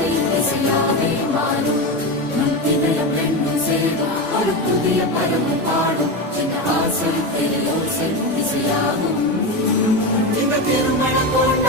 ஓசை இசையாவே மாறும் நம் இதயம் ரெண்டும் சேரும் ஒரு புதிய பரவு பாடும் சின்ன ஆசை பெரியோசை இசையாகும் இந்த திருமண கோட்டை